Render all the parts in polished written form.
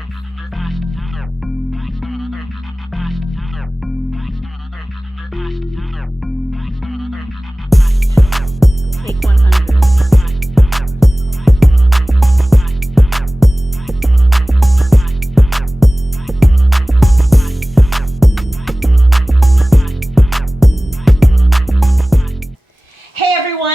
Take 100.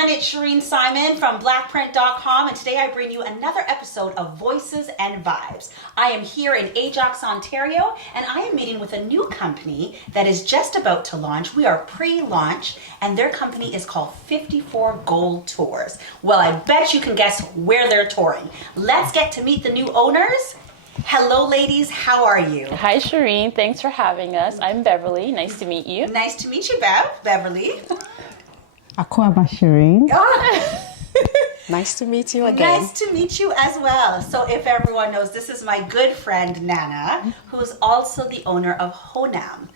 It's Shireen Simon from blackprint.com, and today I bring you another episode of Voices and Vibes. I am here in Ajax, Ontario, and I am meeting with a new company that is just about to launch. We are pre-launch, and their company is called 54 Gold Tours. Well, I bet you can guess where they're touring. Let's get to meet the new owners. Hello, ladies. How are you? Hi, Shireen. Thanks for having us. I'm Beverly. Nice to meet you. Nice to meet you, Beverly. Akwaba Shireen. Nice to meet you again. Nice to meet you as well. So if everyone knows, this is my good friend Nana, who's also the owner of Honam.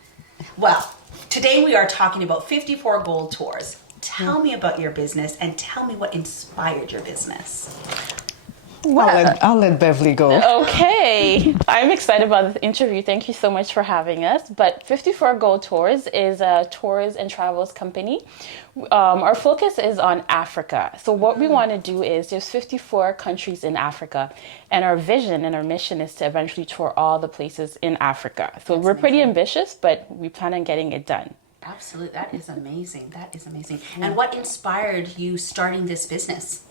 Well, today we are talking about 54 Gold Tours. Tell me about your business and tell me what inspired your business. I'll let Beverly go. Okay. I'm excited about this interview. Thank you so much for having us. But 54 Gold Tours is a tours and travels company. Our focus is on Africa. So what we want to do is there's 54 countries in Africa. And our vision and our mission is to eventually tour all the places in Africa. So we're pretty ambitious, but we plan on getting it done. Absolutely. That is amazing. And what inspired you starting this business?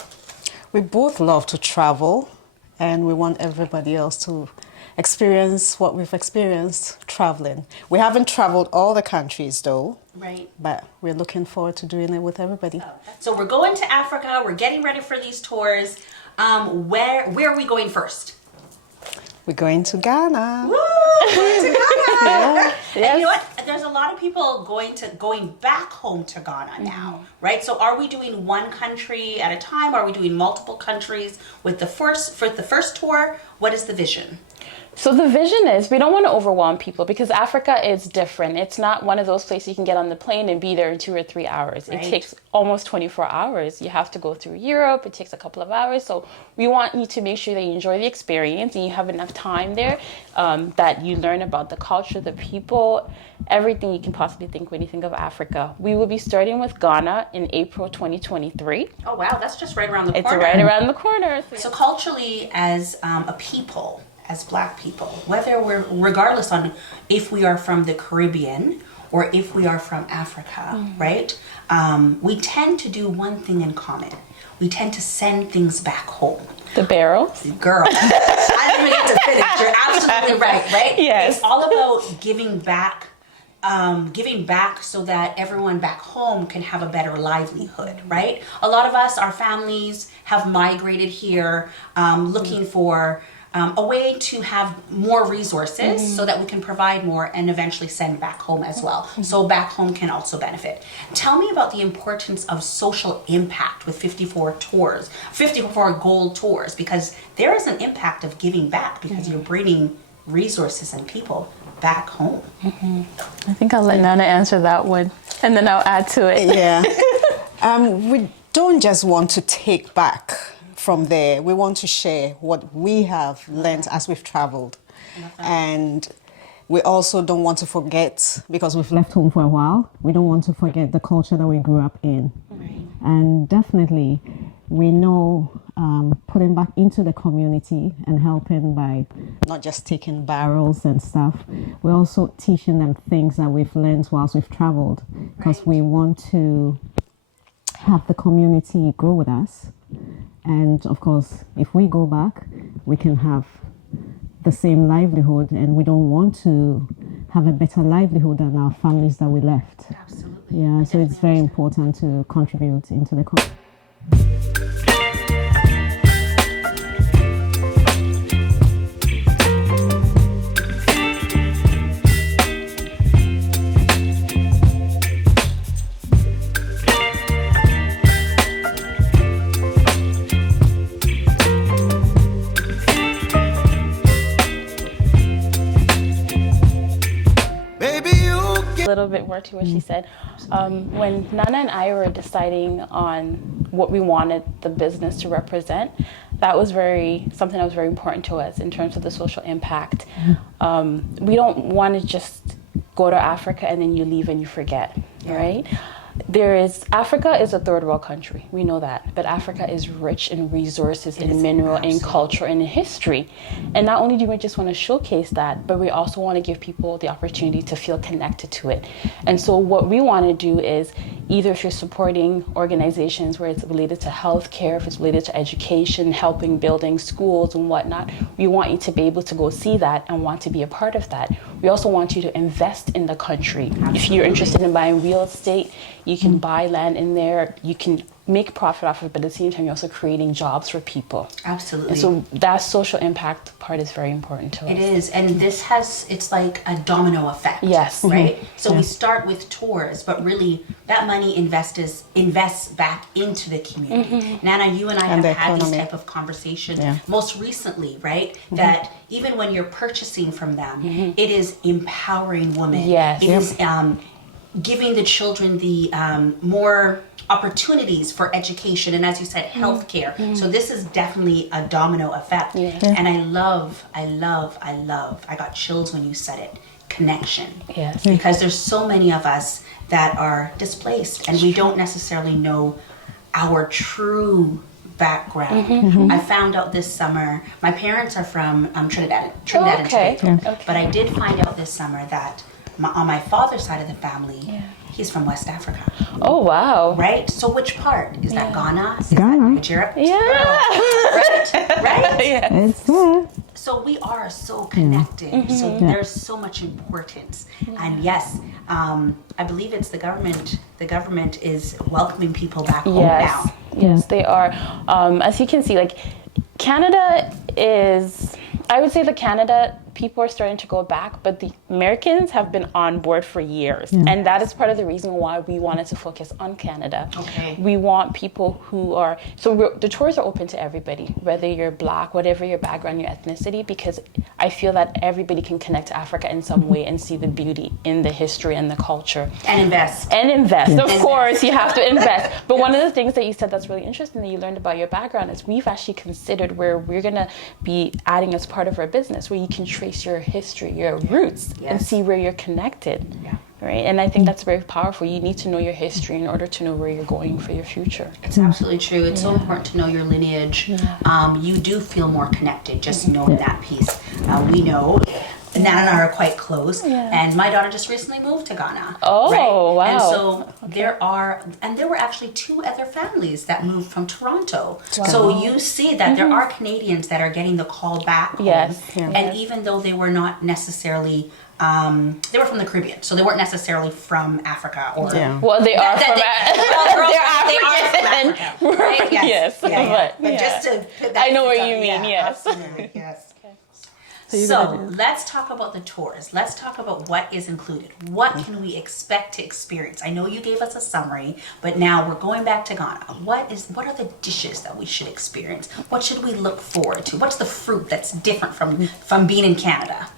We both love to travel, and we want everybody else to experience what we've experienced traveling. We haven't traveled all the countries though, right? But we're looking forward to doing it with everybody. So we're going to Africa. We're getting ready for these tours. Where are we going first? We're going to Ghana. Woo! Going to Ghana. Yeah. And you know what? There's a lot of people going back home to Ghana now, right? So are we doing one country at a time? Are we doing multiple countries with the first tour? What is the vision? So the vision is we don't want to overwhelm people because Africa is different. It's not one of those places you can get on the plane and be there in 2 or 3 hours. Right. It takes almost 24 hours. You have to go through Europe. It takes a couple of hours. So we want you to make sure that you enjoy the experience and you have enough time there, that you learn about the culture, the people, everything you can possibly think when you think of Africa. We will be starting with Ghana in April 2023. Oh, wow. That's just right around the corner. It's right around the corner. So culturally, as a people, as Black people, regardless on if we are from the Caribbean or if we are from Africa, right? We tend to do one thing in common. We tend to send things back home. The barrel? Girl, I didn't even get to finish. You're absolutely right? Yes. It's all about giving back so that everyone back home can have a better livelihood, right? A lot of us, our families have migrated here looking for a way to have more resources so that we can provide more and eventually send back home as well. So back home can also benefit. Tell me about the importance of social impact with 54 Gold Tours, because there is an impact of giving back because you're bringing resources and people back home. I think I'll let Nana answer that one and then I'll add to it. Yeah. We don't just want to take back from there. We want to share what we have learned as we've traveled. And we also don't want to forget, because we've left home for a while, we don't want to forget the culture that we grew up in. Right. And definitely, we know putting back into the community and helping by not just taking barrels and stuff, we're also teaching them things that we've learned whilst we've traveled, because we want to have the community grow with us. And of course, if we go back, we can have the same livelihood, and we don't want to have a better livelihood than our families that we left. Absolutely. Yeah, so it's very important to contribute into the community. A little bit more to what she said. When Nana and I were deciding on what we wanted the business to represent, that was something that was very important to us in terms of the social impact. We don't want to just go to Africa and then you leave and you forget, right? Africa is a third world country. We know that. But Africa is rich in resources, in mineral, in culture, and in history. And not only do we just want to showcase that, but we also want to give people the opportunity to feel connected to it. And so what we want to do is, either if you're supporting organizations where it's related to healthcare, if it's related to education, helping building schools and whatnot, we want you to be able to go see that and want to be a part of that. We also want you to invest in the country. Absolutely. If you're interested in buying real estate, you can buy land in there, you can make profit off of it, but at the same time, you're also creating jobs for people. Absolutely. And so that social impact part is very important to us. It is, and it's like a domino effect. Yes. Right? So we start with tours, but really that money invests back into the community. Nana, you and I have had this type of conversation most recently, right? That even when you're purchasing from them, it is empowering women. Yes. It is giving the children the more opportunities for education and, as you said, healthcare. So this is definitely a domino effect. And I got chills when you said it, connection. Yes. Because there's so many of us that are displaced and we don't necessarily know our true background. I found out this summer, my parents are from Trinidad and Tobago, but I did find out this summer that on my father's side of the family, he's from West Africa. Oh, wow. Right? So which part? Is that Ghana? Is Ghana. that Nigeria? Yeah. Right? Yeah. It's there. So we are so connected. So there's so much importance. And yes, I believe it's the government. The government is welcoming people back home now. Yes, they are. As you can see, like Canada is, I would say the Canada people are starting to go back, but the Americans have been on board for years. And that is part of the reason why we wanted to focus on Canada. Okay. We want people who are, the tours are open to everybody, whether you're Black, whatever your background, your ethnicity, because I feel that everybody can connect to Africa in some way and see the beauty in the history and the culture. And invest. Of course, you have to invest. But one of the things that you said that's really interesting that you learned about your background is we've actually considered where we're going to be adding as part of our business, where you can trace your history, your roots, and see where you're connected. Right? And I think that's very powerful. You need to know your history in order to know where you're going for your future. It's absolutely true. It's so important to know your lineage. You do feel more connected just knowing that piece. We know Nana and I are quite close, and my daughter just recently moved to Ghana. Oh, right? wow. And so there were actually 2 other families that moved from Toronto. Wow. So you see that there are Canadians that are getting the call back home. And even though they were not necessarily they were from the Caribbean, so they weren't necessarily from Africa or. Well, they are from Africa. Right? Yes. But just to put that. I know what you mean. Yes. Absolutely. Yes. So let's talk about the tours. Let's talk about what is included. What can we expect to experience? I know you gave us a summary, but now we're going back to Ghana. What are the dishes that we should experience? What should we look forward to? What's the fruit that's different from being in Canada?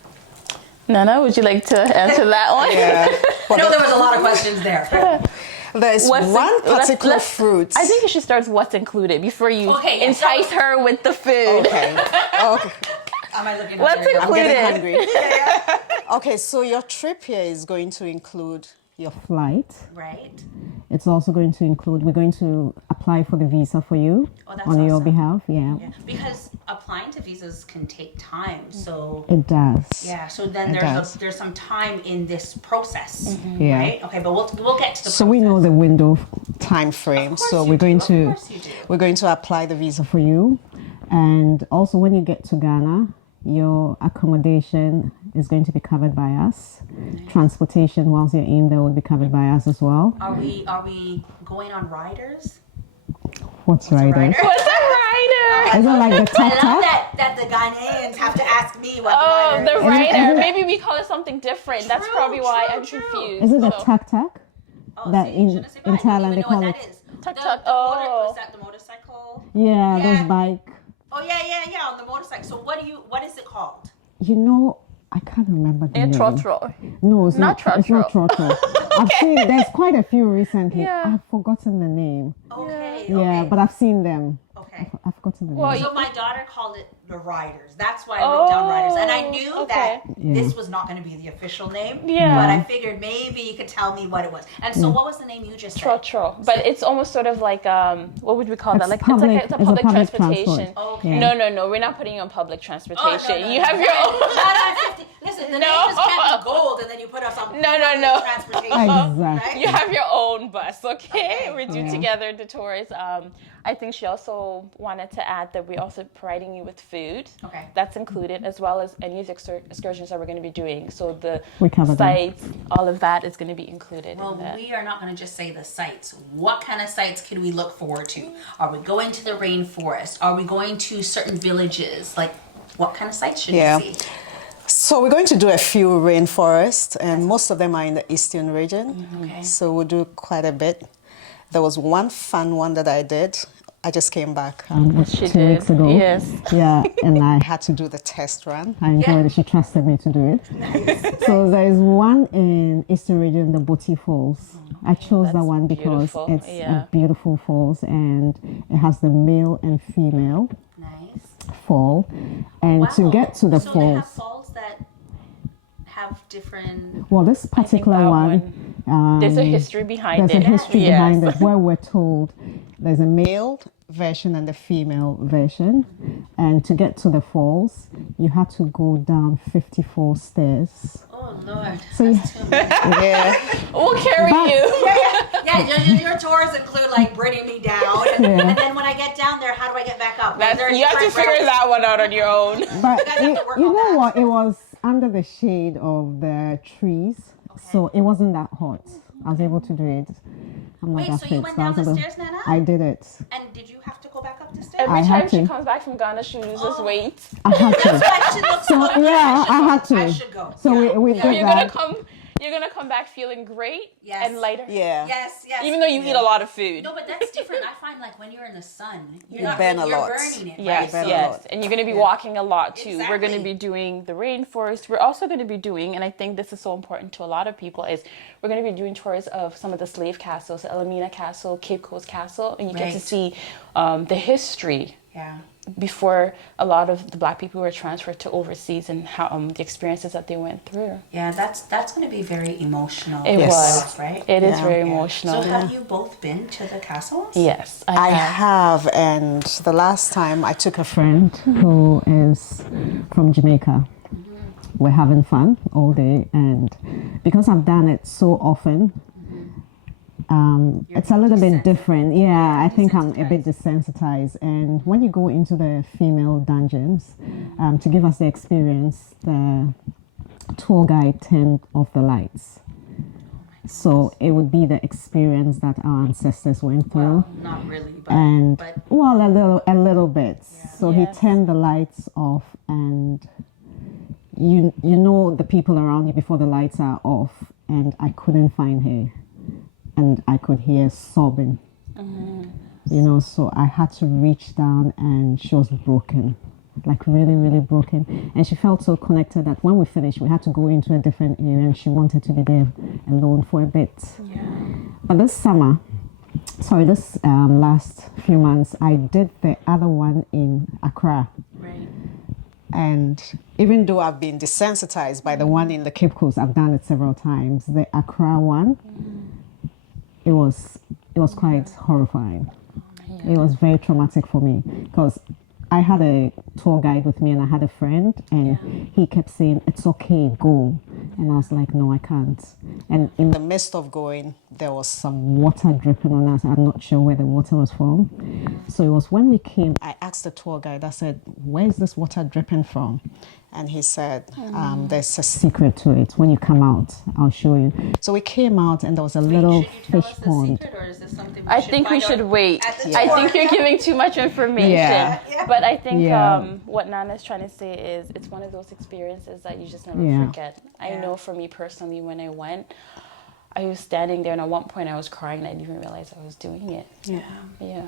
Nana, would you like to answer that one? I know there was a lot of questions there. There's one particular fruit. I think you should start with what's included before you entice her with the food. Okay. Am I looking What's hungry? included? I'm getting hungry. Okay, so your trip here is going to include your Flight. Right. It's also going to include, we're going to apply for the visa for you on your behalf. Yeah. Because applying to visas can take time, so. It does. Yeah, so then there's some time in this process, Yeah. right? Okay, but we'll get to the So we know the window time frame. So you we're going do. to apply the visa for you. And also when you get to Ghana, your accommodation is going to be covered by us. Transportation whilst you're in there will be covered by us as well. Are we going on riders? What's riders? What's a rider? Is it like the I tuk-tuk? love that the Ghanaians have to ask me what the The rider is. rider. Maybe we call it something different. That's probably why I'm confused. Is it a tuk-tuk? That see, in je ne sais pas. I don't Thailand even they know call what it. that is. Tuk-tuk. Is that the motorcycle? Yeah, Yeah. those bike. Oh yeah, on the motorcycle. So what is it called? You know, I can't remember the name. Trotro. No, it's Not not. It's not trotro. trotro. I've seen. There's quite a few recently. Yeah. I've forgotten the name. Okay. Yeah, but I've seen them. Okay. Okay. I've forgotten the Well, name. So my daughter called it the Riders. That's why I wrote down Riders. And I knew okay. that this was not going to be the official name. Yeah. But I figured maybe you could tell me what it was. And so what was the name you just said? Trotro, but it's almost sort of like what would we call that? Like public- it's a it's a public public transportation. transport. Okay. No, we're not putting you on public transportation. Oh, no, You have your own. Listen, the No. name just can't be gold and then you put us on No. transportation. Exactly. Right? You have your own bus, okay? Okay. We do together the tours. I think she also wanted to add that we're also providing you with food. Okay. That's included, as well as any excursions that we're going to be doing. So the We covered that. sites, all of that is going to be included Well, in that. we are not going to just say the sites. What kind of sites can we look forward to? Are we going to the rainforest? Are we going to certain villages? Like, what kind of sites should Yeah. we see? So we're going to do a few rainforests, and most of them are in the eastern region. Okay. So we'll do quite a bit. There was one fun one that I did. I just came back. She 2 weeks did, ago. yes. Yeah, and I I had to do the test run. I enjoyed it. She trusted me to do it. So there is one in Eastern Region, the Boti Falls. I chose that That's one because beautiful, it's yeah. a beautiful falls and it has the male and female Nice. fall. And to get to the so they have falls, falls that have different. well, this particular that one, There's a history behind there's it. a history Yes. behind it where we're told there's a male version and the female version, and to get to the falls you had to go down 54 stairs. Oh Lord. So you- That's too much. Yeah. We'll carry But- you. Your tours include like bringing me down, and then when I get down there, how do I get back up? That's, There's you have to different figure routes. that one out on your own. But guys have to work you on know that. what? It was under the shade of the trees, so it wasn't that hot. I was able to do it. I'm not Wait, that so fit, you went I down was the able- stairs, Nana? I did it. And did you have to go back up the stairs? Every I had time she to. comes back from Ghana, she loses weight. I had to. I should look So yeah, I had to. I should go. So Yeah. we Yeah. did You're that. gonna come back feeling great Yes. and lighter. Yeah. Yes, yes. Even though you eat a lot of food. No, but that's different. I find like when you're in the sun, you're You not burn a you're lot. burning it. Yes, right? burn a yes. lot. And you're going to be walking a lot too. We're going to Exactly. be doing the rainforest. We're also going to be doing, and I think this is so important to a lot of people, is we're going to be doing tours of some of the slave castles, Elamina Castle, Cape Coast Castle, and you get to Right. see the history Yeah. before a lot of the Black people were transferred to overseas and how the experiences that they went through. Yeah, that's going to be very emotional. It Yes. was. right? It is Yeah. very Yeah. emotional. So have you both been to the castles? Yes, I have. have, and the last time I took a friend. Who is from Jamaica? We're having fun all day, and because I've done it so often, it's a little bit different. Yeah, I think I'm a bit desensitized. And when you go into the female dungeons, to give us the experience, the tour guide turned off the lights. So it would be the experience that our ancestors went through. Well, not really, but And but well, a little bit. So Yes. he turned the lights off, and you know the people around you before the lights are off, and I couldn't find her, and I could hear sobbing. You know, so I had to reach down, and she was broken, like really, really broken, and she felt so connected that when we finished, we had to go into a different area, and she wanted to be there alone for a bit. yeah. But this summer, this last few months, I did the other one in Accra. Right. And even though I've been desensitized by the one in the Cape Coast, I've done it several times. The Accra one, it was quite horrifying. It was very traumatic for me because I had a tour guide with me and I had a friend, and he kept saying, "It's okay, go." And I was like, "No, I can't." And in in the the midst of going, there was some water dripping on us. I'm not sure where the water was from. So it was when we came. I asked the tour guide, I said, "Where is this water dripping from?" And he said, "There's a Secret to it. When you come out, I'll show you. So we came out and there was a little Should you tell fish us the pond. secret, or is this something I think we find should out wait. at the I tour? think you're giving too much information. Yeah. But I think Yeah. what Nana's trying to say is it's one of those experiences that you just never Yeah. forget. I Yeah. know for me personally, when I went, I was standing there and at one point I was crying and I didn't even realize I was doing it. Yeah. Yeah.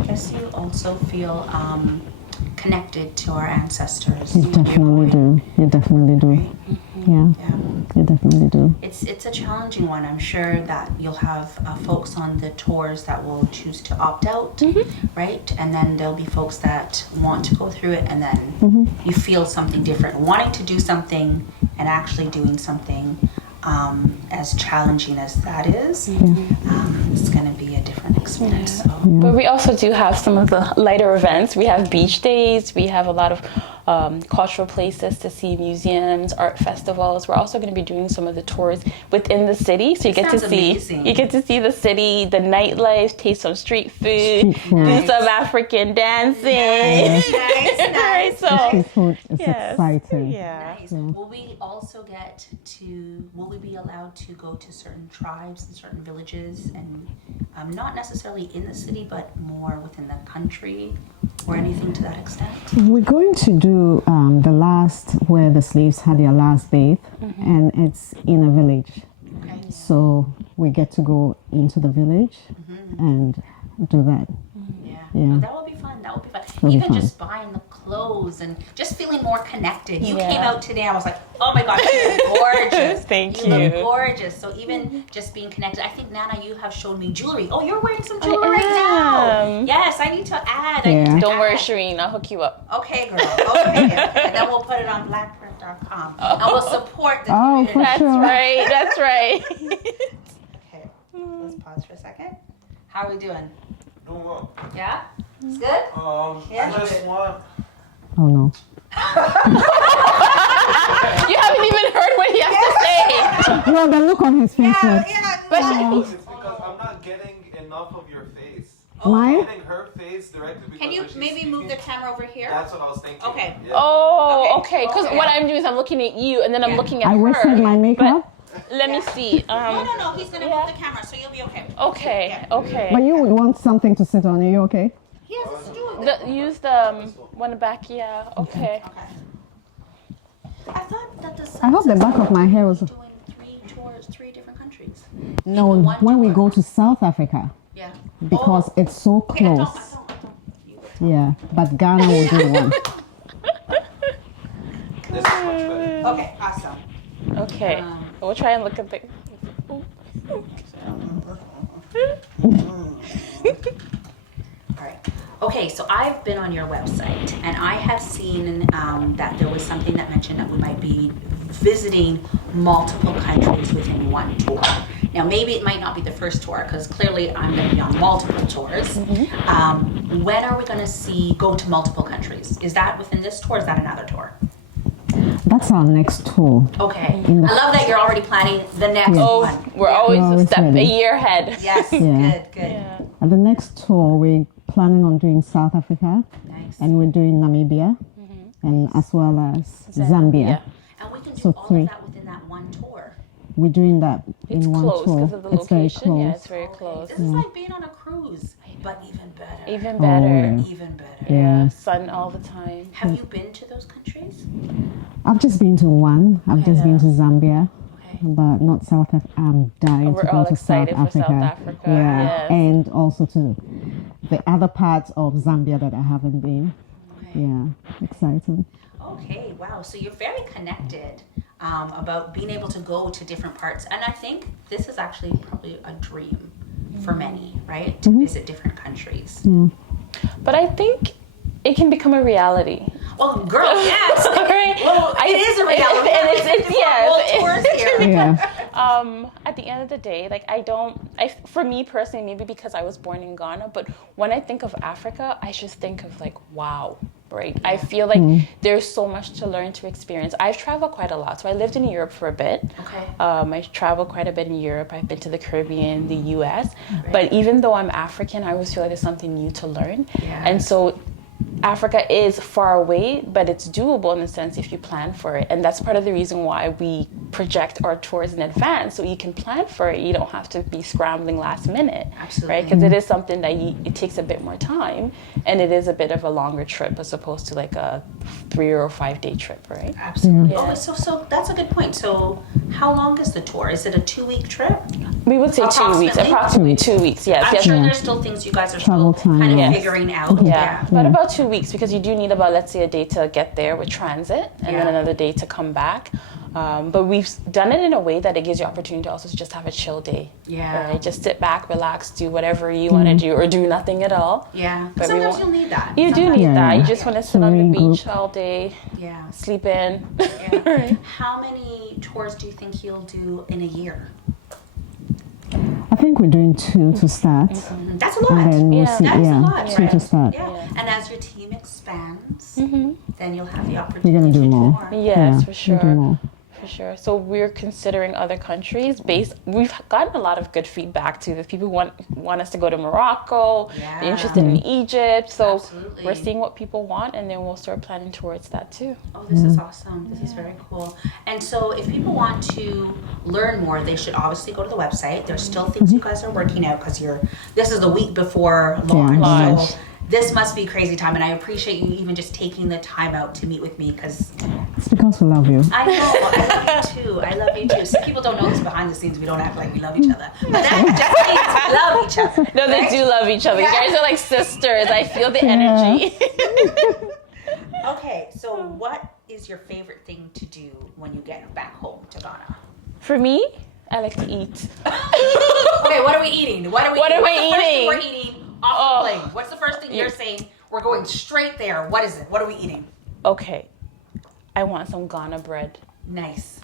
I guess you also feel connected to our ancestors. You definitely do. You definitely do. Yeah, Yeah. you definitely do. It's a challenging one. I'm sure that you'll have folks on the tours that will choose to opt out, right? And then there'll be folks that want to go through it, and then you feel something different, wanting to do something and actually doing something. As challenging as that is, it's going to be a different experience. So. But we also do have some of the lighter events. We have beach days. We have a lot of cultural places to see, museums, art festivals. We're also going to be doing some of the tours within the city, so you get to see the city, the nightlife, taste some street food, do some African dancing. Nice. So Street food is exciting. Nice. Will we be allowed to go to certain tribes and certain villages, and not necessarily in the city, but more within the country, or anything to that extent? We're going to do the last where the slaves had their last bathe, and it's in a village. Okay. So we get to go into the village and do that. Yeah. Yeah. Oh, that will be fun. That'll Even be fun. just buying the clothes and just feeling more connected. You came out today, I was like, oh my gosh, you look gorgeous. Thank You you. look gorgeous. So even just being connected. I think, Nana, you have shown me jewelry. Oh, you're wearing some jewelry right now. Yes, I need to add. Yeah. don't worry, Shireen, I'll hook you up. Okay, girl. Okay. And then we'll put it on blackprint.com. And we'll support the Oh, community. for That's sure. right. That's right. Okay. Let's pause for a second. How are we doing? Doing well. Yeah? It's good? Yeah. I just want. Oh no. You haven't even heard what he has to say. No, the look on his face was It's because I'm not getting enough of your face. mine. I'm getting her face directly because Can you when she's maybe move the speaking, camera over here? That's what I was thinking. Okay. Yeah. Oh, okay. Because Okay. what I'm doing is I'm looking at you and then I'm looking at I her. wasted my makeup. Let me see. No. He's gonna move the camera, so you'll be okay. Okay. Okay. But you would want something to sit on. Are you okay? He has a stool. Use the one back. Yeah. Okay. Okay. I thought that the I hope the back of my hair was. doing 3 tours, 3 different countries. No, one when we tour. go to South Africa, Yeah. because it's so Okay, I close. don't. Yeah, but Ghana will do one. This is much better. Okay, awesome. Okay. We'll try and look at the. All right. Okay, so I've been on your website, and I have seen that there was something that mentioned that we might be visiting multiple countries within one tour. Now, maybe it might not be the first tour, because clearly I'm going to be on multiple tours. When are we going to go to multiple countries? Is that within this tour, or is that another tour? That's our next tour. Okay. I love that you're already planning the next one. We're always We're a always step, ready. a year ahead. Yes, Yeah. good. At the next tour, we're planning on doing South Africa, Nice. and we're doing Namibia, and as well as Zambia. And we can do So all 3. of that within that one tour. We're doing that It's in one close tour. because of the It's very location. close. Yeah, it's very close. This is like being on a cruise, but even better. Even better. yeah. Even better. Yeah. Sun all the time. Have you been to those countries? I've just been to one. I've just been to Zambia, Okay. but not South Africa. I'm dying We're to go all to South excited for Africa. South Africa, Yeah, yes. and also to the other parts of Zambia that I haven't been. Okay. Yeah, exciting. Okay, wow. So you're very connected about being able to go to different parts. And I think this is actually probably a dream for many, right? To visit different countries. But I think it can become a reality. Well, girl, yes. Right? Well, it is a reality. And it's yes. World tours here. Yeah, At the end of the day, like for me personally, maybe because I was born in Ghana, but when I think of Africa, I just think of like, wow, right? I feel like there's so much to learn, to experience. I've traveled quite a lot. So I lived in Europe for a bit. Okay. I traveled quite a bit in Europe. I've been to the Caribbean, the US. But even though I'm African, I always feel like there's something new to learn. Yeah. And so Africa is far away, but it's doable in the sense if you plan for it. And that's part of the reason why we project our tours in advance, so you can plan for it. You don't have to be scrambling last minute. Absolutely. Right? Because it is something that it takes a bit more time, and it is a bit of a longer trip as opposed to like a 3 or 5 day trip, right? Absolutely. Yeah. Oh, so that's a good point. So how long is the tour? Is it a 2-week trip? We would say 2 weeks, Approximately? approximately 2 weeks. Yes, I'm yes. sure there's still things you guys are Travel still time, kind of yes. figuring out. Yeah, but about 2 weeks, because you do need about, let's say, a day to get there with transit and then Yeah. another day to come back. But we've done it in a way that it gives you opportunity to also just have a chill day. Yeah. Right? Just sit back, relax, do whatever you want to do, or do nothing at all. Yeah. But Sometimes you'll need that. You do Sometimes- need that. You Yeah. just want to sit on the Serene beach group. all day, Yeah. sleep in. Yeah. Right. How many tours do you think you'll do in a year? I think we're doing 2 to start. That's a lot. And then we'll Yeah. see. That's a Yeah, lot, 2 to right? start. Yeah. Yeah. And as your team expands, Mm-hmm. then you'll have the opportunity We're gonna do to more. Yes, Yeah, for we'll sure. do more. For sure. So we're considering other countries based. We've gotten a lot of good feedback too. That people want us to go to Morocco. Yeah. They're interested in Egypt. So Absolutely. we're seeing what people want, and then we'll start planning towards that too. Oh, this is awesome. This is very cool. And so if people want to learn more, they should obviously go to the website. There's still things you guys are working out because this is the week before launch. Launch. So this must be crazy time, and I appreciate you even just taking the time out to meet with me because It's because we love you. I know, I love you too. I love you too. Some people don't know this behind the scenes. We don't act like we love each other. But that just means we love each other. No, they right? do love each other. Yeah. You guys are like sisters. I feel the energy. Okay, so what is your favorite thing to do when you get back home to Ghana? For me, I like to eat. Okay, what are we eating? What are we What eating? am What's I the first thing eating? we're eating off Oh. the plane? What's the first thing you're saying? We're going straight there. What is it? What are we eating? Okay, I want some Ghana bread. Nice.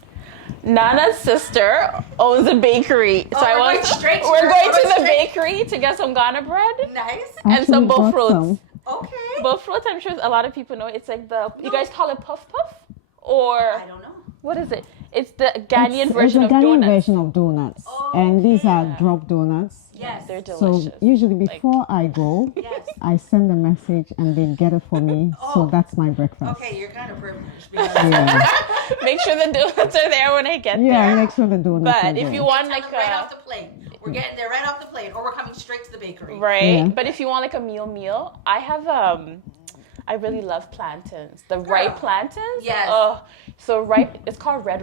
Nana's sister owns a bakery, so Oh, I we're want. going straight to We're her. going We're to going the straight- bakery to get some Ghana bread Nice. and some Actually bull brought fruits. some. Okay. Bull fruits, I'm sure a lot of people know. It's like you guys call it puff puff, or I don't know. what is it? It's the Ghanaian It's version a of Ghanaian donuts. version of donuts. And these are Okay. drop donuts. Yes. They're So delicious. usually before I go, Yes. I send a message and they get it for me. So that's my breakfast. Okay, you're kind of privileged because Yeah, Make sure the donuts are there when I get yeah. there. Make sure the donuts are But if there. you want tell like them right off a the plane. We're getting there right off the plane, or we're coming straight to the bakery. right, Yeah. but if you want like a meal, I have I really love plantains. The ripe plantains. Yes. Oh, so ripe. It's called red.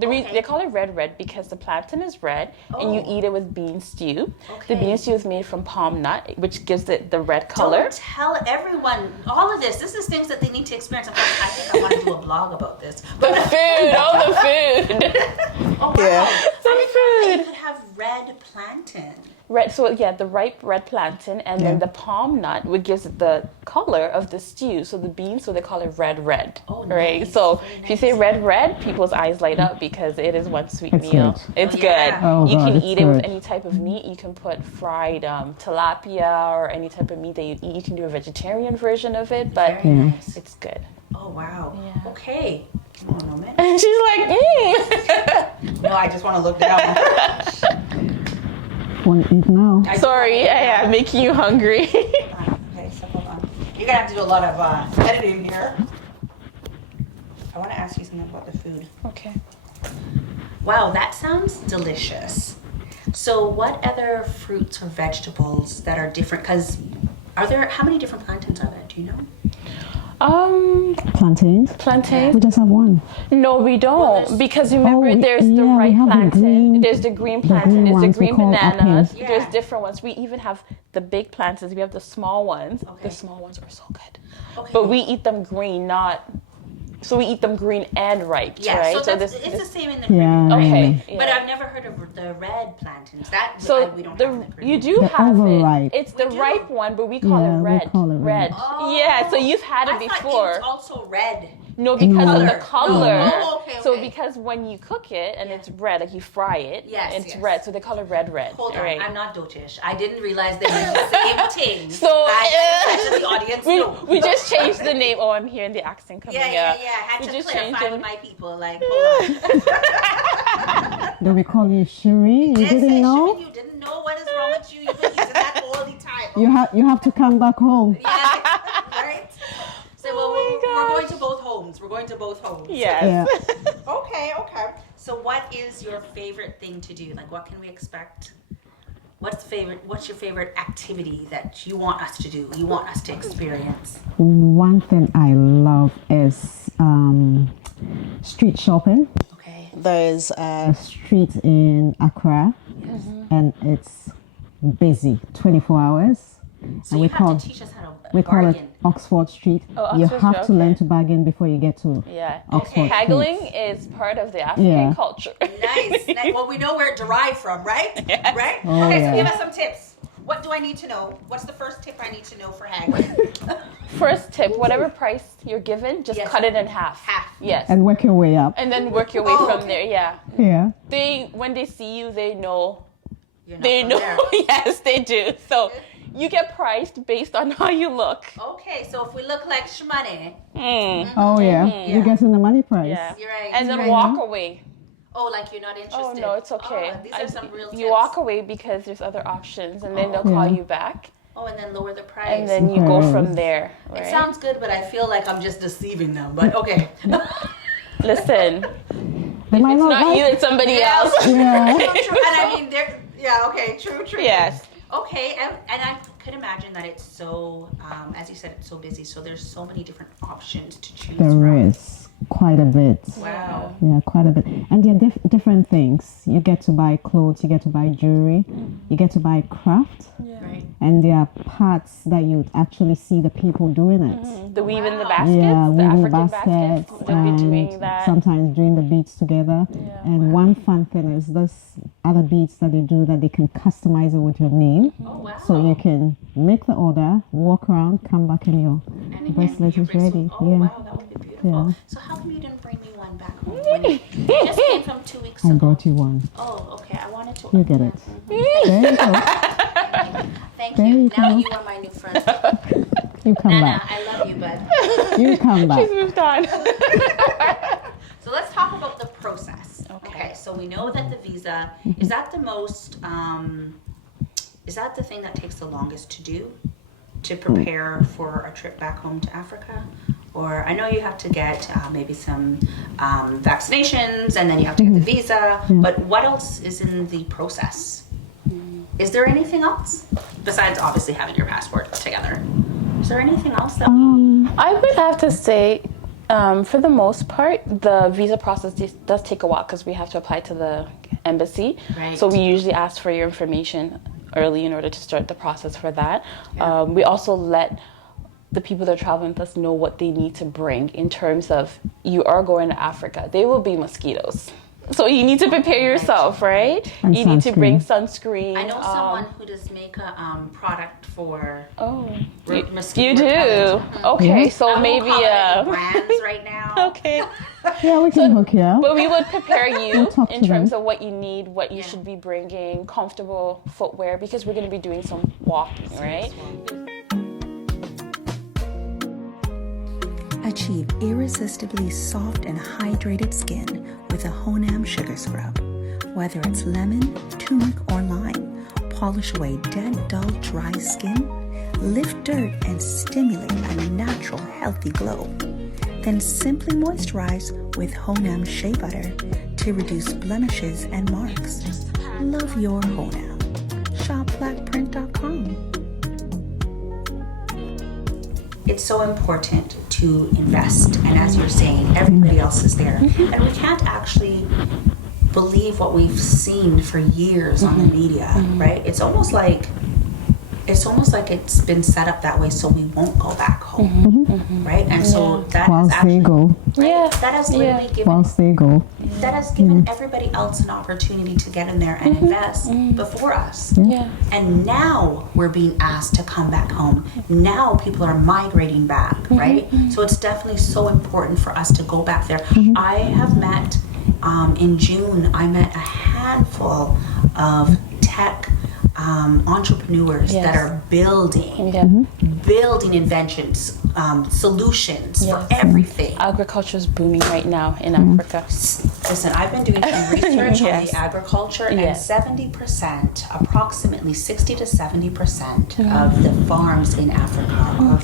Okay. They call it red because the plantain is red, and you Oh. eat it with bean stew. Okay. The bean stew is made from palm nut, which gives it the red color. Don't tell everyone all of this. This is things that they need to experience. In fact, I think I want to do a blog about this. The food, the food. Oh wow! Yeah. Some I didn't know that food. you could have red plantain. Red, so yeah, the ripe red plantain, and then the palm nut, which gives it the color of the stew. So the beans, so they call it red. Oh, right. nice. So Very if you say red, people's eyes light up because it is one sweet It's meal. good. It's Oh, yeah. good. Oh, You God, can it's eat it with good. any type of meat. You can put fried tilapia or any type of meat that you eat. You can do a vegetarian version of it, but Very nice. it's good. Oh wow. Yeah. Okay. One moment. And she's like, No, I just want to look down. Want to eat now? I just Sorry, wanna look down. I'm making you hungry. Okay, so hold on. You're gonna have to do a lot of editing here. I want to ask you something about the food. Okay. Wow, that sounds delicious. So, what other fruits or vegetables that are different? Because how many different plantains are there? Do you know? Plantains? Plantain. We just have one. No, we don't. there's- Because remember, Oh, there's the yeah, we ripe have the plantain, green- there's the green the plantain, green there's the ones we green call bananas, apples. there's Yeah. different ones. We even have the big plantains, we have the small ones. Okay. The small ones are so good. Okay. But we eat them green, so we eat them green and ripe, Yeah, right? so this, it's the same in the Yeah. Caribbean, right? Okay, But yeah. I've never heard of the red plantains. That So we don't have in the you Caribbean. do The have overripe. it. It's the We do? ripe one, but we call Yeah, it we red. call it red. Oh. Yeah, so you've had it I thought before. it was also red. No, because No. of the Color. color. Oh, okay, So okay. because when you cook it and Yeah. it's red, like you fry it, Yes, it's yes. red. So they call it red. Hold on, right? I'm not dotish. I didn't realize they meant the same thing. So, I let the audience know. we just changed the name. Oh, I'm hearing the accent coming Yeah. up. I had We to just clarify changed with it. my people. Like, hold on. Do we call you Shuri? You Yes, didn't yes, know? Shimon, you didn't know what is wrong with you. You've been using that all the time. You have to come back home. Yeah, right? So Oh we're going to both homes. We're going to both homes. Yes. Yeah. Okay. So what is your favorite thing to do? Like, what can we expect? What's your favorite activity that you want us to do? You want us to experience? One thing I love is street shopping. Okay. There's A street in Accra, and it's busy 24 hours. So and you we have call to teach us how to We call it bargain. Oxford Street. Oh, You Oxford have Street, to learn okay. to bargain before you get to Yeah. Oxford Haggling Street. is part of the African Yeah. culture. Nice. Well, we know where it derived from, right? Yes. Right? Oh, okay, so yeah. give us some tips. What do I need to know? What's the first tip I need to know for haggling? First tip, whatever price you're given, just Yes. cut it in half. Half. Yes. And work your way up. And then work your way Oh, from okay. there. Yeah. Yeah. When they see you, they know. You're not They from know. there. Yes, they do. So you get priced based on how you look. Okay, so if we look like shmoney, Oh, yeah. You're getting the money price. Yeah. You're right, And then you're right. walk away. oh, like you're not interested. Oh no, it's okay. Oh, these are some real tips. You walk away because there's other options, and then they'll call Yeah. you back, Oh, and then lower the price. and then you go from there. Right? It sounds good, but I feel like I'm just deceiving them. But okay. Listen, They might it's not not like you, it's somebody else. Yeah. True, and I mean, okay, true. Yes. Okay, and I could imagine that it's so, as you said, it's so busy. So there's so many different options to choose There from. is quite a bit. Wow. Yeah, quite a bit. And there are different things. You get to buy clothes, you get to buy jewelry, you get to buy craft. Right. And there are parts that you actually see the people doing it. The weave in the Wow. baskets, Yeah, the weaving African baskets, They'll be doing and that. sometimes doing the beads together. Yeah. And one fun thing is those other beads that they do that they can customize it with your name. Oh wow. So you can make the order, walk around, come back and your And bracelet your is ready. bracelet- Oh Yeah. wow, that would be beautiful. Yeah. So how come you didn't bring me one back home? When you just came from 2 weeks I ago. brought you one. Oh, okay. I wanted to. You get it. There you go. Thank There you. you Now go. you are my new friend. You come Nana, back. I love you, bud. You come back. She's moved on. So let's talk about the process. Okay. So we know that the visa is that the most. Is that the thing that takes the longest to do, to prepare for a trip back home to Africa? Or I know you have to get maybe some vaccinations, and then you have to get the visa. But what else is in the process? Is there anything else besides obviously having your passport together? Is there anything else that I would have to say, for the most part, the visa process does take a while because we have to apply to the embassy. Right. So we usually ask for your information early in order to start the process for that. We also let the people that are traveling with us know what they need to bring in terms of you are going to Africa. There will be mosquitoes. So you need to prepare yourself, right? And you need to bring sunscreen. sunscreen. I know someone who does make a product for Oh, mosquito you do? repellent. Okay, Yeah. so I won't maybe call out any brands right now. okay. Yeah, we can hook you up. But we would prepare you talk in to terms them. of what you need, what you Yeah. should be bringing, comfortable footwear, because we're going to be doing some walking, right? Achieve irresistibly soft and hydrated skin with a Honam sugar scrub. Whether it's lemon, turmeric, or lime, polish away dead, dull, dry skin, lift dirt, and stimulate a natural, healthy glow. Then simply moisturize with Honam Shea Butter to reduce blemishes and marks. Love your Honam. Shop blackprint.com. It's so important to invest, and as you're saying, everybody else is there, and we can't actually believe what we've seen for years on the media, right? It's almost like it's been set up that way so we won't go back home, right? And so that has Whilst they actually, go. Yeah. that has literally given Whilst they go. that has given everybody else an opportunity to get in there and invest before us. Yeah. And now we're being asked to come back home. Now people are migrating back, right? So it's definitely so important for us to go back there. I have met, in June, I met a handful of tech entrepreneurs Yes. that are building inventions, solutions for everything. Agriculture is booming right now in Africa. Listen, I've been doing some research on Yes. the agriculture, and Yes. 70%, approximately 60 to 70% of the farms in Africa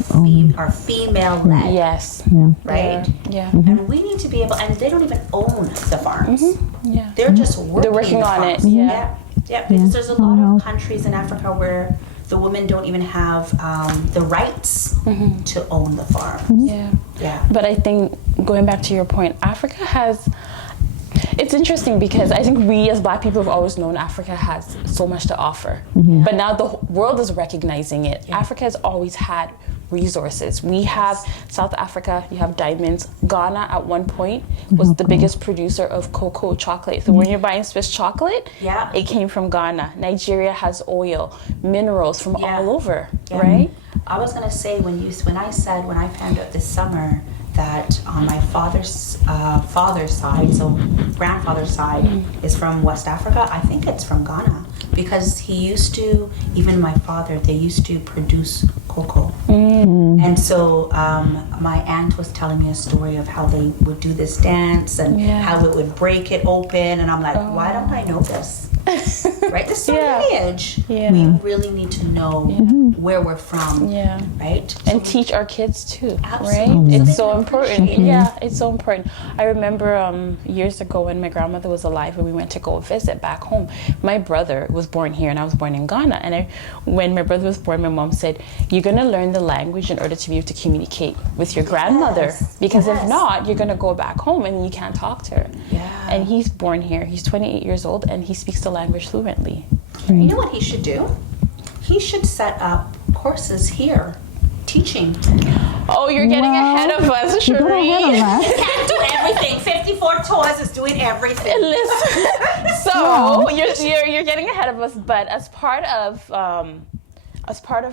are female-led, Yes. right? Yeah. And we need to be able, and they don't even own the farms. Yeah. They're just working, They're working the on farms. it, yeah. Yeah, because there's a lot of countries in Africa where the women don't even have the rights to own the farm. Yeah. Yeah. But I think going back to your point, Africa has. It's interesting because I think we as Black people have always known Africa has so much to offer. But now the world is recognizing it. Africa has always had resources. We have South Africa, you have diamonds. Ghana at one point was the biggest producer of cocoa chocolate. So when you're buying Swiss chocolate, it came from Ghana. Nigeria has oil, minerals from all over, right? I was gonna say when I found out this summer that on my father's side, so grandfather's side is from West Africa. I think it's from Ghana because even my father, they used to produce cocoa. And so my aunt was telling me a story of how they would do this dance and how it would break it open, and I'm like, why don't I know this? Right? This lineage. We really need to know where we're from. Right? And teach our kids too. Absolutely. Right? It's so important. It's so important. I remember years ago when my grandmother was alive and we went to go visit back home. My brother was born here and I was born in Ghana. And when my brother was born, my mom said, you're going to learn the language in order to be able to communicate with your grandmother. Because if not, you're going to go back home and you can't talk to her. And he's born here. He's 28 years old and he speaks the language fluently. You know what he should do? He should set up courses here, teaching. Oh, you're getting ahead of us, Cherie. You can't do everything. 54 tours is doing everything. Listen, so you're getting ahead of us, but as part of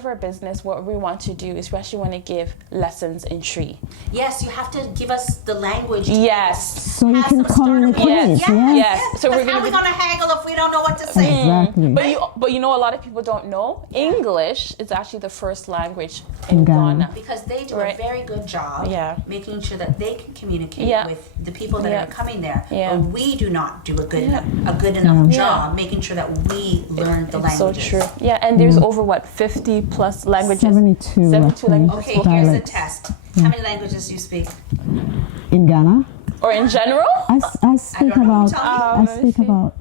our business, what we want to do is we actually want to give lessons in Shri. Yes, you have to give us the language. Yes. So you can communicate. Yes. So we're how are we going to haggle if we don't know what to say? Exactly. But you know, a lot of people don't know English is actually the first language in Ghana. Because they do a very good job making sure that they can communicate with the people that are coming there. But we do not do a good enough job making sure that we learn the languages. So true. Yeah, and there's over 50 plus languages. 72 languages. Okay, here's the test. How many languages do you speak? In Ghana? Or in general? I speak about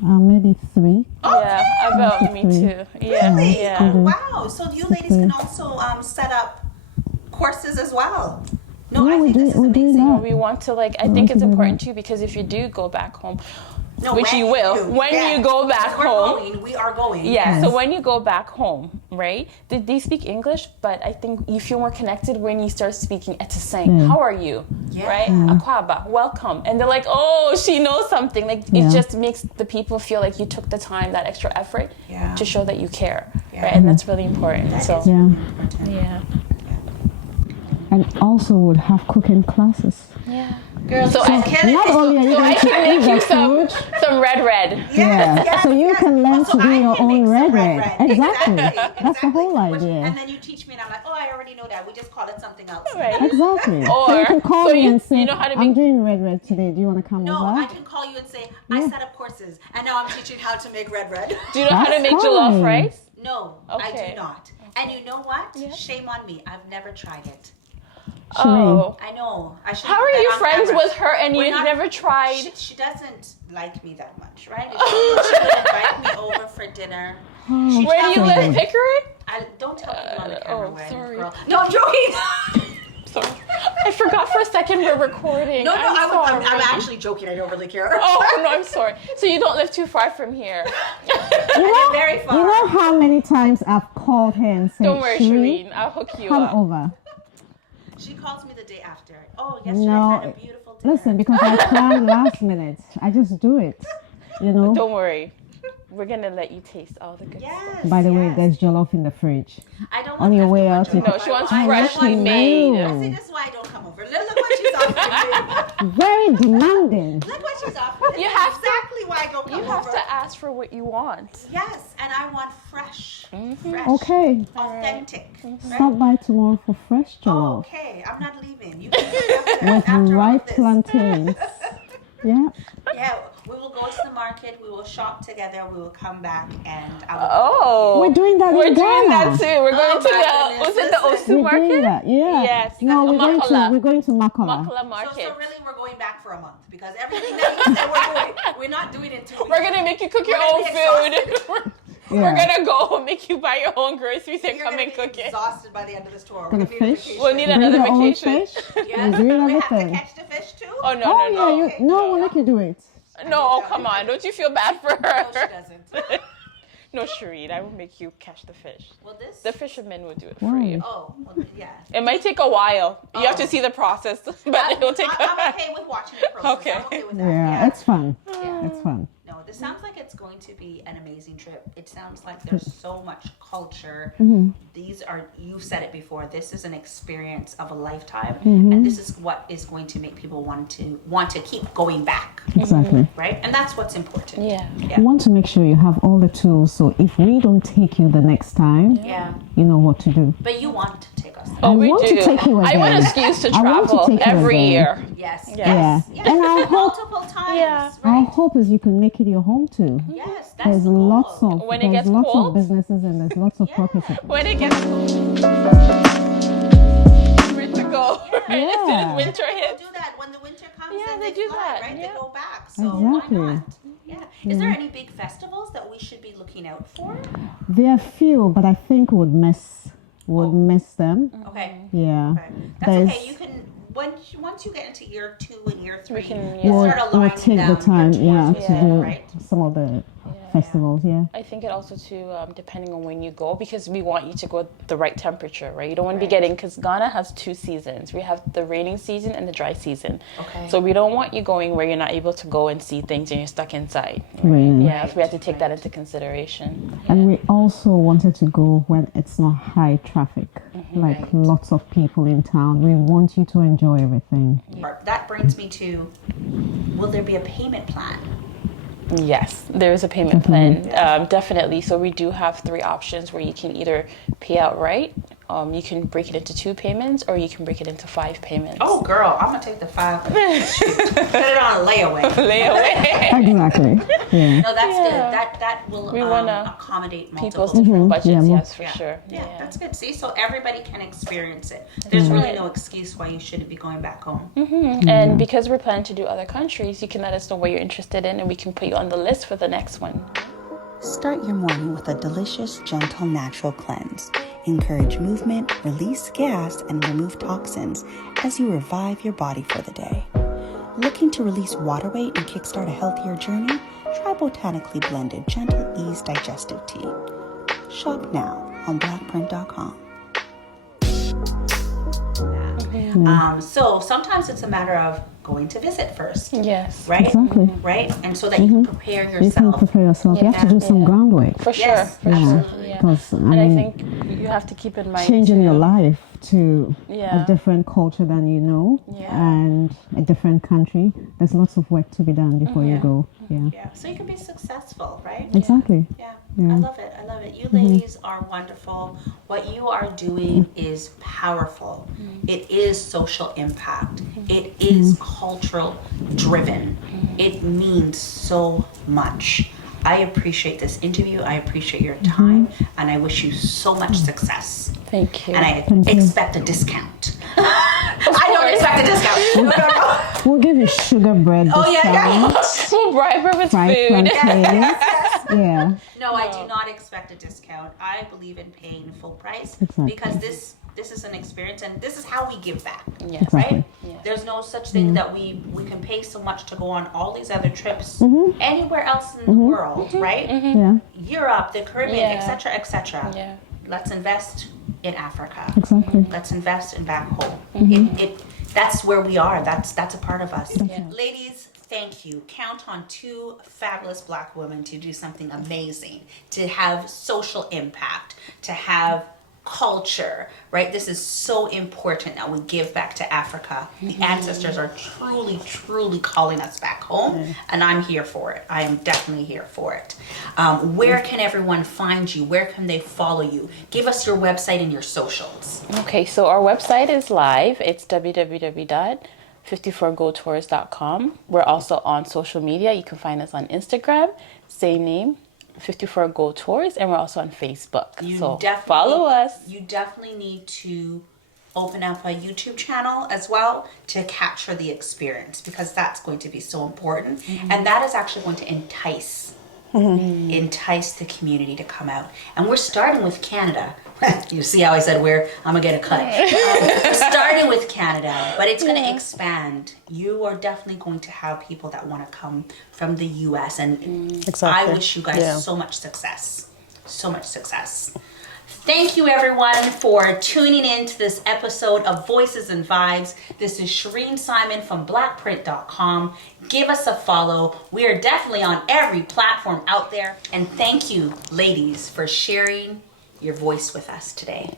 maybe 3. Yeah, about me too. Yeah. Really? Yeah. Oh, wow. So you ladies can also set up courses as well. No, I think this is amazing. We want to I think it's important too because if you do go back home, which you will, when you go back home. We are going. Yeah, so when you go back home, right, they speak English, but I think you feel more connected when you start speaking Etisang. How are you? Right? Akwaba, welcome. And they're like, oh, she knows something. It just makes the people feel like you took the time, that extra effort to show that you care. Right? And that's really important. And also would have cooking classes. Yeah. Girls, so I can make you some red. Yeah. So you can learn to do your own red. Exactly. That's the whole idea. And then you teach me and I'm like, oh, I already know that. We just call it something else. Right. Exactly. Or so you can call me and say, you know how to I'm doing red today. Do you want to come over? No, I can call you and say, I set up courses and now I'm teaching how to make red. Do you know how to make jollof rice? No, I do not. And you know what? Shame on me. I've never tried it. Oh, I know. How are you friends with her and you've never tried? She doesn't like me that much, right? She would invite me over for dinner. Where do you live, Pickering? Don't tell people on the camera where sorry. girl. No, I'm joking. Sorry. I forgot for a second we're recording. No, I'm actually joking. I don't really care. Oh, no, I'm sorry. So you don't live too far from here. Very far. You know how many times I've called her and said, don't worry, Shireen. I'll hook you up. Come over. She calls me the day after. Oh, yesterday I had a beautiful dinner. Listen, because I planned last minute. I just do it. Don't worry. We're going to let you taste all the good stuff. By the way, there's jollof in the fridge. I don't want on your way out. No, she wants freshly made. See, this is why I don't come over. Look what she's offering me. Very demanding. Look what she's offering. You have exactly why I don't come over. You have to ask for what you want. Yes, and I want fresh. Fresh. Okay. Authentic. Stop by tomorrow for fresh jollof. Okay, I'm not leaving. You can with ripe plantains. Yeah. Yeah, we will go to the market, we will shop together, we will come back and I will. Oh, we're doing that we're in Ghana. Doing that too. We're going to was it the Osu market? We're doing that, yeah. Yes. No, we're going to Makola. Makola market. So really we're going back for a month because everything that you said we're not doing it 2 weeks. We're going to make you cook your own food. We're going to go make you buy your own groceries and come and cook it. Exhausted by the end of this tour. For the fish? We'll need another vacation. Yes, we have to catch the fish too. Oh, no. No, we'll make you do it. No, come on. Don't you feel bad for her? No, she doesn't. No, Shireen, I will make you catch the fish. Well, this. The fishermen will do it for Why? you. Oh, well, yeah. It might take a while. You have to Oh. see the process, but it will take a I'm while. okay with watching it process. Okay. I'm okay with that. Yeah, it's fun. Yeah. It's fun. No, this sounds like it's going to be an amazing trip. It sounds like there's so much culture. These are, you said it before, this is an experience of a lifetime. And this is what is going to make people want to keep going back. Exactly. Right? And that's what's important. Yeah. Yeah. You want to make sure you have all the tools, so if we don't take you the next time, Yeah. you know what to do. But you want to take us there. Oh, I we want to do. take you I want an again. excuse to I want to travel take you every again. year. Yes. Yeah. Yes. Yeah. Yes. And I hope- multiple times. Yeah. Our Right? hope is you can make it your home too. Yes. That's There's the goal. lots of When it there's gets lots cold? of businesses and there's lots of Yeah. property. When it gets where to go. Right? As soon as winter People hits. do that when the winter comes. Yeah, and they they do fly, that, Right? yeah. They go back. So Exactly. why not? Yeah. Is there any big festivals that we should be looking out for? There are few, but I think would miss them. Okay. Yeah. Okay. That's There's- okay. You can once you get into year 2 and year 3, can, you We'll, start we'll aligning take down the time, your yeah, tours to with do them, right? some of the festivals, yeah. I think it also too, depending on when you go, because we want you to go the right temperature, right? You don't want to be Right. getting, because Ghana has 2 seasons. We have the raining season and the dry season. Okay. So we don't want you going where you're not able to go and see things and you're stuck inside. Right. Yeah, so we have to take that into consideration. And we also wanted to go when it's not high traffic, like Right. lots of people in town. We want you to enjoy everything. That brings me to, will there be a payment plan? Yes, there is a payment plan, definitely. So we do have 3 options where you can either pay outright, you can break it into 2 payments, or you can break it into 5 payments. Oh, girl, I'm gonna take the 5. Put it on a layaway. Layaway. Exactly. Yeah. No, that's Yeah. good. That will We wanna accommodate multiple. People's different budgets, Yeah, yes, for Yeah. sure. Yeah, that's good. See, so everybody can experience it. There's really no excuse why you shouldn't be going back home. And because we're planning to do other countries, you can let us know what you're interested in and we can put you on the list for the next one. Start your morning with a delicious, gentle, natural cleanse. Encourage movement, release gas, and remove toxins as you revive your body for the day. Looking to release water weight and kickstart a healthier journey? Try botanically blended Gentle Ease Digestive Tea. Shop now on blackprint.com. So sometimes it's a matter of going to visit first, Yes. right? Exactly. Right? And so that you can prepare You can yourself. prepare yourself. You have to do some groundwork. For sure. Yes, For absolutely. sure. Yeah. Because, And I think you have to keep in mind changing too, your life to Yeah. a different culture than you know Yeah. and a different country, there's lots of work to be done before you go. Yeah. Yeah. So you can be successful, right? Exactly. Yeah. Yeah. I love it. I love it. You ladies are wonderful. What you are doing is powerful. It is social impact. It is cultural driven. It means so much. I appreciate this interview. I appreciate your time, and I wish you so much success. Thank you. And I expect a discount. I don't expect a discount. No. We'll give you sugar bread Oh, yeah, discount, We'll bribe her with fried food. plantains. Yeah. No, I do not expect a discount. I believe in paying full price Exactly. because this is an experience and this is how we give back. Yes. Right? Yes. There's no such thing that we can pay so much to go on all these other trips anywhere else in the world, right? Yeah. Europe, the Caribbean, Yeah. etc., etc. Yeah. Let's invest in Africa. Exactly. Let's invest in back home. That's where we are. That's a part of us. Ladies, thank you. Count on 2 fabulous Black women to do something amazing, to have social impact, to have culture, right? This is so important that we give back to Africa. The ancestors are truly, truly calling us back home, and I'm here for it. I am definitely here for it. Where can everyone find you? Where can they follow you? Give us your website and your socials. Okay, so our website is live. It's www.54gotours.com. We're also on social media. You can find us on Instagram, same name, 54 Go Tours, and we're also on Facebook. So follow us. You definitely need to open up a YouTube channel as well to capture the experience because that's going to be so important. And that is actually going to entice the community to come out. And we're starting with Canada. You see how I said I'm gonna get a cut. We're starting with Canada, but it's gonna expand. You are definitely going to have people that want to come from the US, and I wish you guys so much success. so much success. Thank you everyone for tuning in to this episode of Voices and Vibes. This is Shireen Simon from blackprint.com. Give us a follow. We are definitely on every platform out there. And thank you, ladies, for sharing your voice with us today.